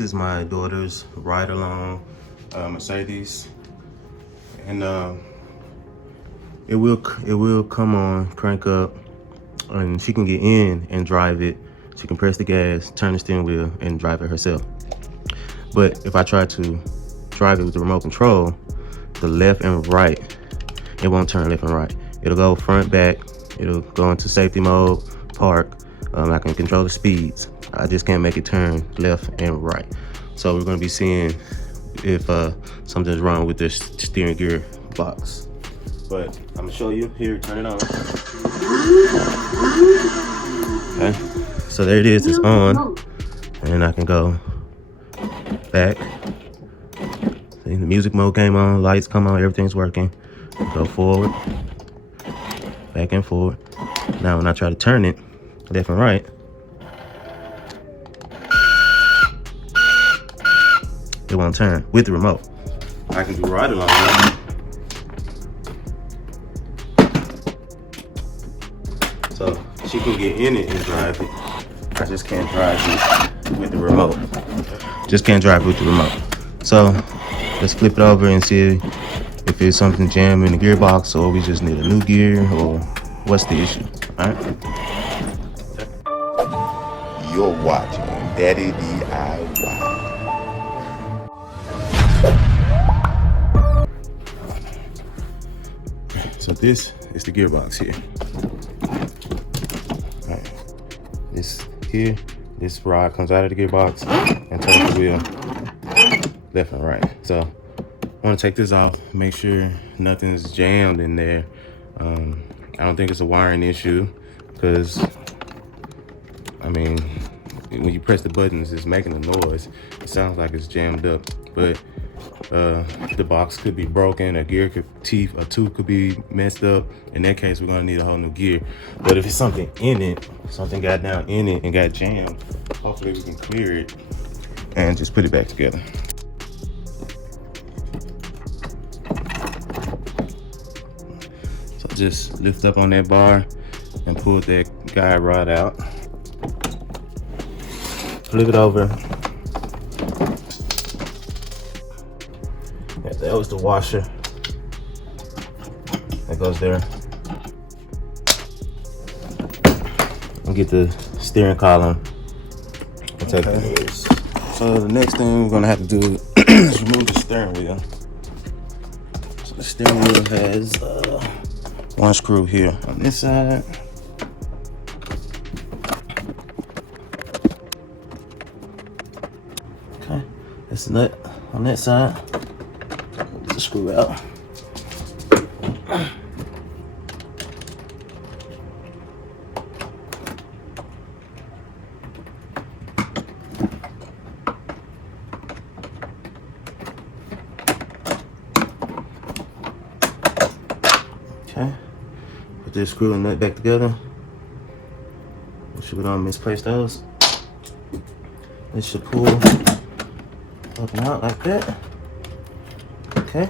is my daughter's ride-along Mercedes, and it will come on, crank up, and she can get in and drive it. She can press the gas, turn the steering wheel, and drive it herself. But if I try to drive it with the remote control, the left and right, it won't turn left and right. It'll go front, back. It'll go into safety mode, park. I can control the speeds. I just can't make it turn left and right. So we're gonna be seeing if something's wrong with this steering gear box. But I'm gonna show you here, turn it on. Okay, so there it is, it's on. And I can go back. See, the music mode came on, lights come on, everything's working. Go forward, back and forward. Now when I try to turn it left and right, it won't turn with the remote. I can do ride along. So she can get in it and drive it. I just can't drive it with the remote. Just can't drive it with the remote. So let's flip it over and see if it's something jammed in the gearbox, or we just need a new gear, or what's the issue. All right. You're watching Daddy DIY. So this is the gearbox here. All right. This here, this rod comes out of the gearbox and turns the wheel left and right. So I want to take this off, make sure nothing's jammed in there. I don't think it's a wiring issue, because I mean, when you press the buttons, it's making a noise. It sounds like it's jammed up, but the box could be broken, a tooth could be messed up. In that case, we're gonna need a whole new gear. But if it's something in it, something got down in it and got jammed, hopefully we can clear it and just put it back together. So just lift up on that bar and pull that guide rod out. Flip it over. Yeah, that was the washer that goes there. And get the steering column and take the wheels. So the next thing we're gonna have to do is remove the steering wheel. So the steering wheel has one screw here on this side. Okay, that's the nut on that side. Get the screw out. Okay, put this screw and nut back together. Make sure we don't misplace those. It should pull up and out like that. Okay.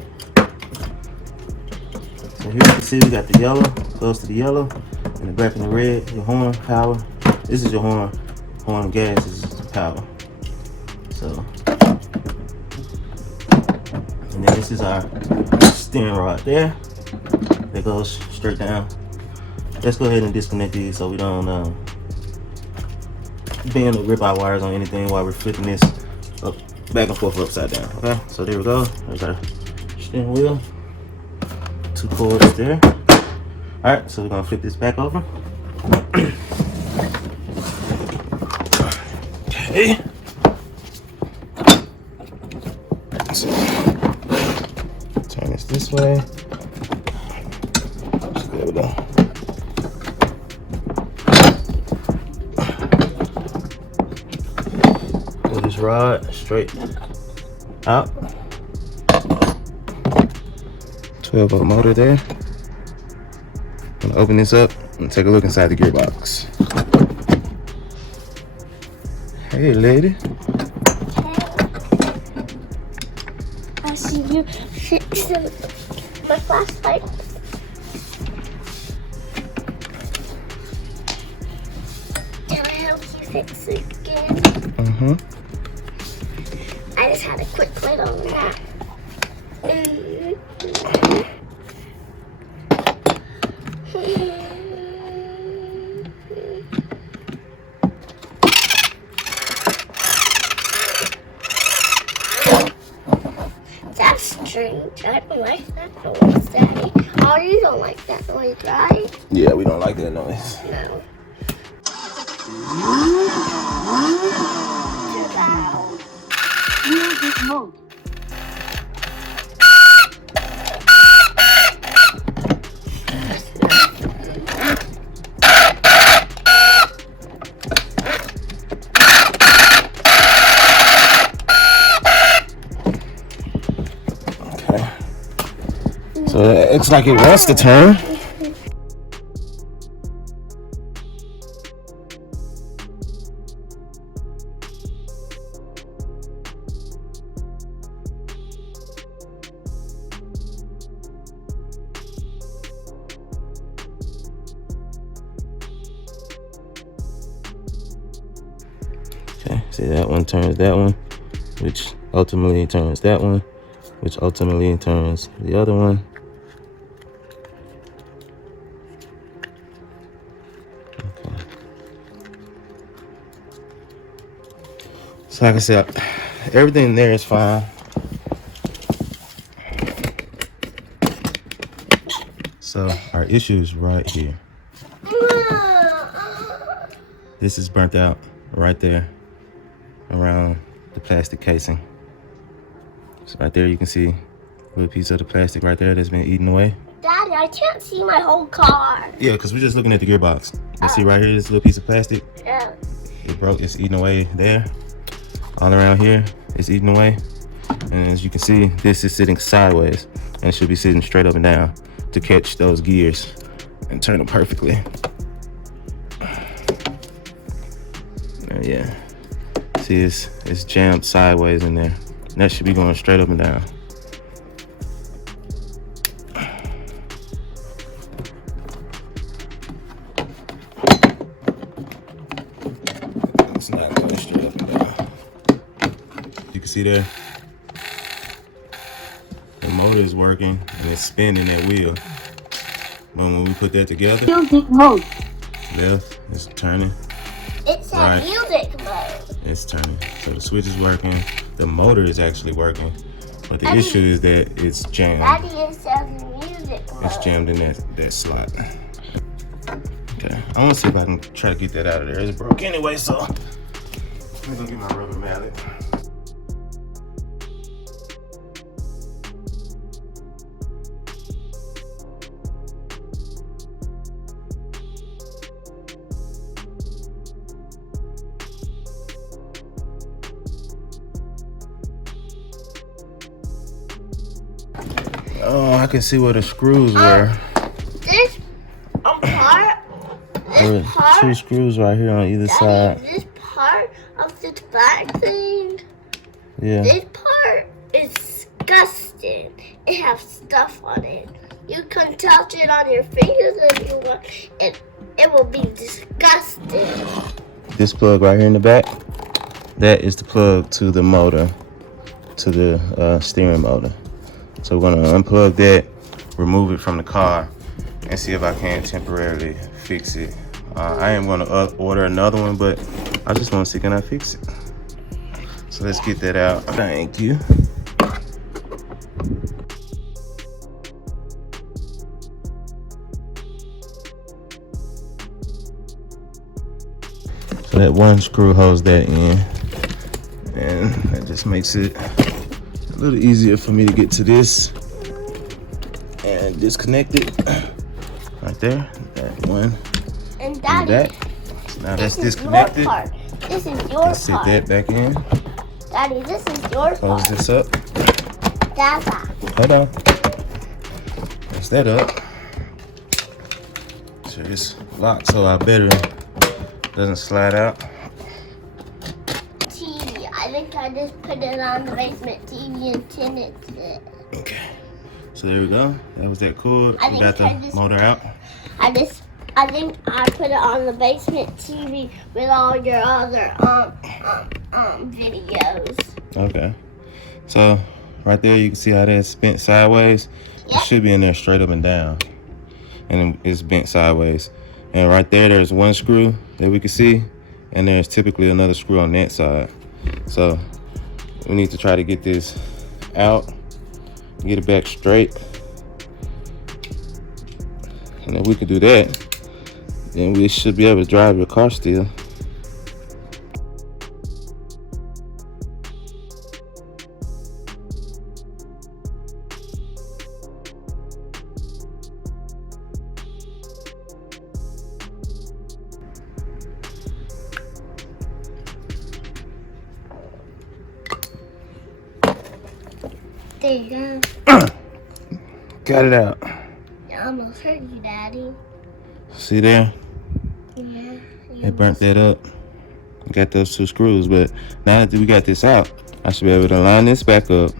So here you can see we got the yellow, close to the yellow, and the black and the red, your horn power. This is your horn. Horn gas is power. So, and then this is our steering rod there. That goes straight down. Let's go ahead and disconnect these so we don't bend or rip our wires on anything while we're flipping this up, back and forth, upside down. Okay, so there we go. There's our steering wheel. 2 cords there. All right, so we're gonna flip this back over. Okay. So, turn this way. There we go. Pull this rod straight out. 12-volt motor there. I'm gonna open this up and take a look inside the gearbox. Hey, lady. I see you fix my flashlight. Can I help you fix it again? I just had a quick lid on that. That's strange. I don't like that noise, Daddy. Oh, you don't like that noise, right? Yeah, we don't like that noise. No. Too loud. Music mode. Okay. So it looks like it wants to turn. Okay, see that one turns that one, which ultimately turns that one, which ultimately turns the other one. Okay. So like I said, everything there is fine. So our issue is right here. This is burnt out right there around the plastic casing. So right there you can see a little piece of the plastic right there that's been eaten away. Daddy, I can't see my whole car. Yeah, because we're just looking at the gearbox. You see right here, this little piece of plastic? Yeah. It broke, it's eaten away there. All around here, it's eaten away. And as you can see, this is sitting sideways and it should be sitting straight up and down to catch those gears and turn them perfectly. Yeah. See, it's jammed sideways in there. And that should be going straight up and down. It's not going straight up and down. You can see there, the motor is working and it's spinning that wheel. But when we put that together, Music mode. left, it's turning. It said Right. music mode. It's turning. So the switch is working. The motor is actually working. But the Daddy. issue is that it's jammed. Daddy, it says music mode. It's jammed in that slot. Okay. I want to see if I can try to get that out of there. It's broke anyway, so I'm gonna get my rubber mallet. Oh, I can see where the screws were. This part, There were two screws right here on either Daddy, side. this part of this back thing, Yeah. this part is disgusting. It has stuff on it. You can touch it on your fingers if you want. It will be disgusting. This plug right here in the back, that is the plug to the motor, to the steering motor. So we're gonna unplug that, remove it from the car, and see if I can temporarily fix it. I am gonna order another one, but I just wanna see can I fix it. So let's get that out. Thank you. So that one screw holds that in, and that just makes it a little easier for me to get to this and disconnect it right there. That one And and Daddy, that. So now that's this is disconnected. your part. This is your Let's sit part. that back in. Daddy, this is your Close part. this up. Dada. Hold on. Press that up. So it's locked, so our battery doesn't slide out. TV. I think I just put it on the basement TV and tinted it. Okay. So there we go. That was that cord. I We think got I the just- motor out. I think I put it on the basement TV with all your other videos. Okay. So right there, you can see how that's bent sideways. It Yep. should be in there straight up and down, and it's bent sideways. And right there, there's one screw that we can see, and there's typically another screw on that side. So we need to try to get this out, get it back straight. And if we can do that, then we should be able to drive your car still. There you go. Got it out. I almost hurt you, Daddy. See there? Yeah. It burnt that up. Got those two screws, but now that we got this out, I should be able to line this back up.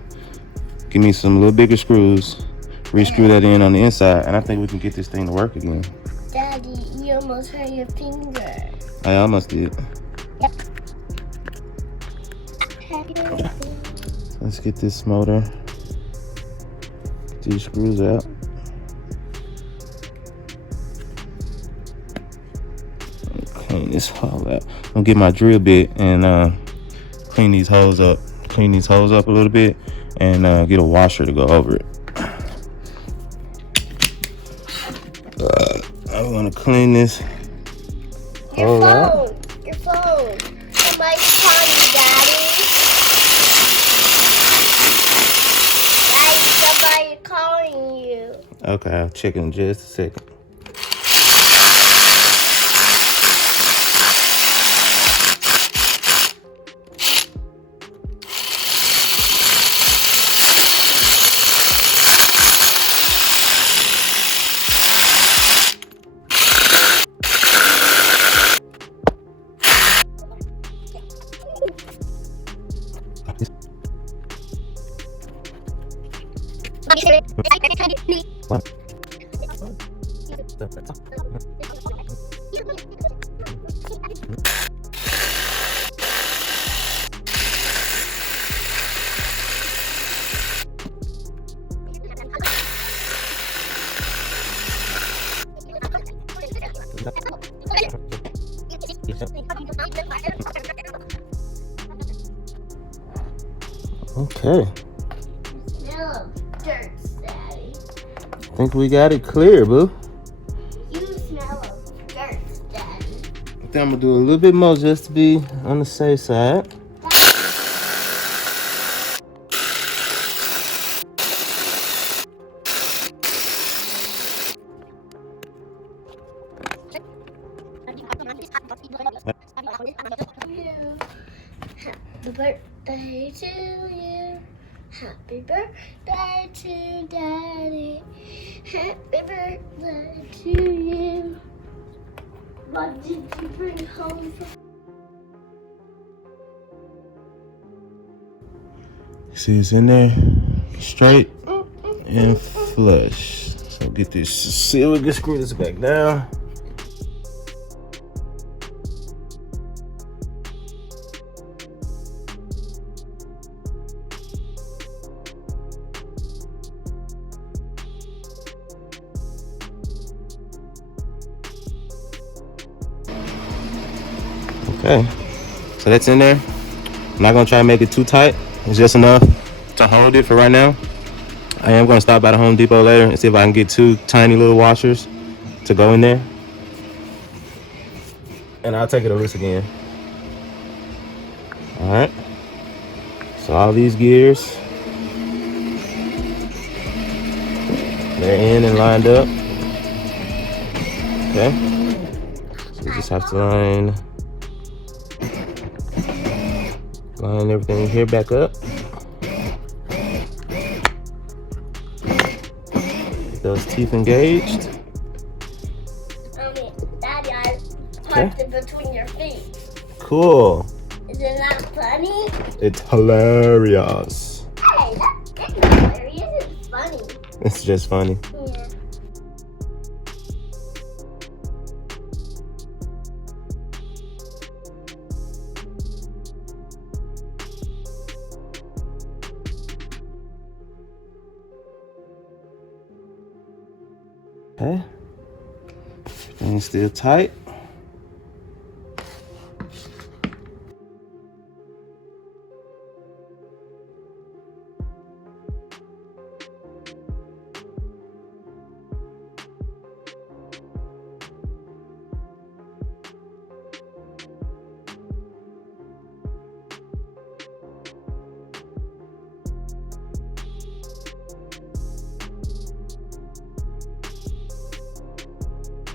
Give me some little bigger screws. Re-screw that in on the inside, and I think we can get this thing to work again. Daddy, you almost hurt your finger. I almost did. Let's get this motor. Get these screws out. Clean this hole out. I'm gonna get my drill bit and clean these holes up. Clean these holes up a little bit and get a washer to go over it. I'm gonna clean this hole out. Your phone. Somebody's calling you, Daddy. Daddy, somebody calling you. Okay, I'll check in just a second. Okay, Smell of dirt, Daddy. I think we got it clear, boo. You smell of dirt, Daddy. I think I'm gonna do a little bit more just to be on the safe side. Happy birthday to you. Happy birthday to Daddy. Happy birthday to you. What did you bring home from? See, it's in there straight and flush. So get this seal. We can screw this back down. Okay, so that's in there. I'm not gonna try to make it too tight. It's just enough to hold it for right now. I am gonna stop by the Home Depot later and see if I can get two tiny little washers to go in there. And I'll take it a loose again. All right, so all these gears, they're in and lined up. Okay, so we just have to line everything here back up. Get those teeth engaged. Daddy, I parked it between your feet. Cool. Isn't that funny? It's hilarious. Hey, that's hilarious. It's funny. It's just funny. Yeah. Okay. Everything's still tight.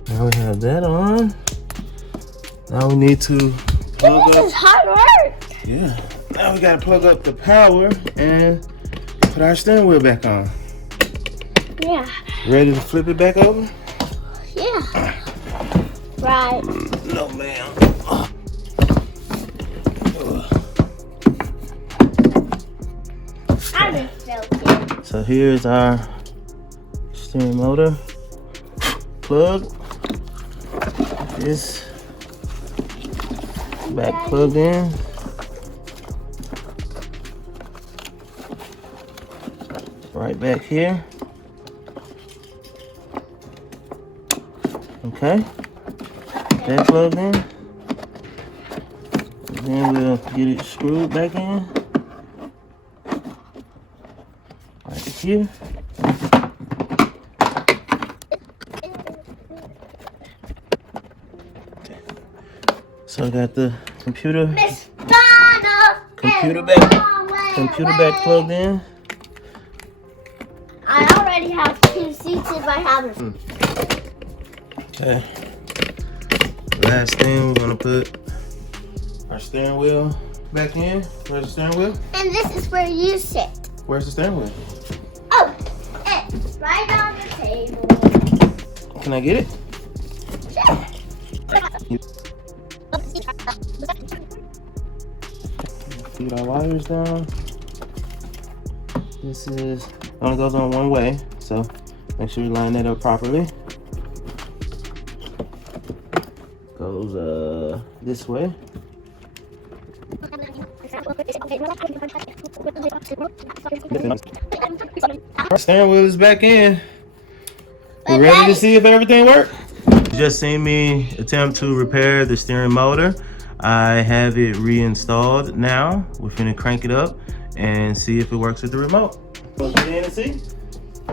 Now we have that on. Now we need to plug This is hard work. Yeah. Now we gotta plug up the power and put our steering wheel back on. Yeah. Ready to flip it back over? Yeah. Right. No, ma'am. I just felt it. So here's our steering motor plug. This back plugged in. Right back here. Okay. That plugged in. And then we'll get it screwed back in. Right here. So I got the computer back plugged in. I already have 2 seats in my house. Okay. Last thing, we're gonna put our steering wheel back in. Where's the steering wheel? And this is where you sit. Where's the steering wheel? Oh, it's right on the table. Can I get it? Feed our wires down. This is only goes on one way, so make sure you line that up properly. Goes this way. Our steering wheel is back in. We ready to see if everything works? You just seen me attempt to repair the steering motor. I have it reinstalled now. We're finna crank it up and see if it works with the remote. Plug it in and see?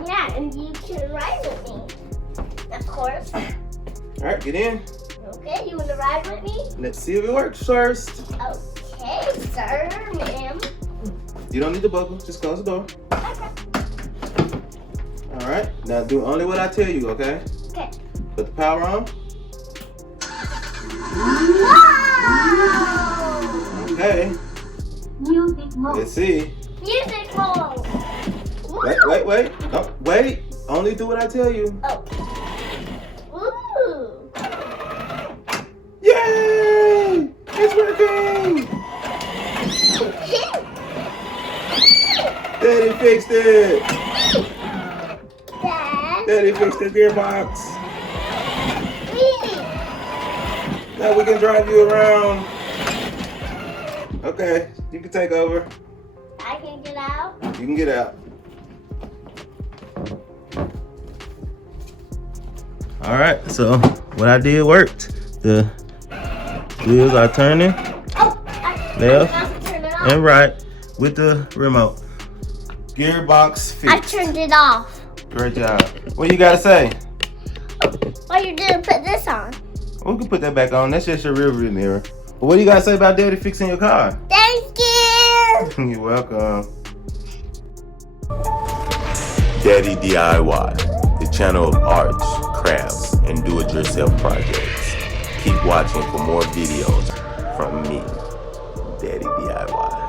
Yeah, and you can ride with me. Of course. Alright, get in. Okay, you want to ride with me? Let's see if it works first. Okay, sir, ma'am. You don't need to buckle, just close the door. Okay. Alright, now do only what I tell you, okay? Okay. Put the power on. Okay, Music mode. let's see. Music mode. Wait. No, wait. Only do what I tell you. Oh. Ooh. Yay! It's working! Daddy fixed it! Dad. Daddy fixed the gearbox. Me. Now we can drive you around. Okay, you can take over. I can get out. You can get out. All right, so what I did worked. The wheels are turning Oh, I left forgot to turn it off. and right with the remote. Gearbox I fixed. turned it off. Great job. What you gotta say? Why you didn't put this on? We can put that back on. That's just your rear view mirror. But what do you gotta say about Daddy fixing your car? Thank you. You're welcome. Daddy DIY, the channel of arts, crafts, and do-it-yourself projects. Keep watching for more videos from me, Daddy DIY.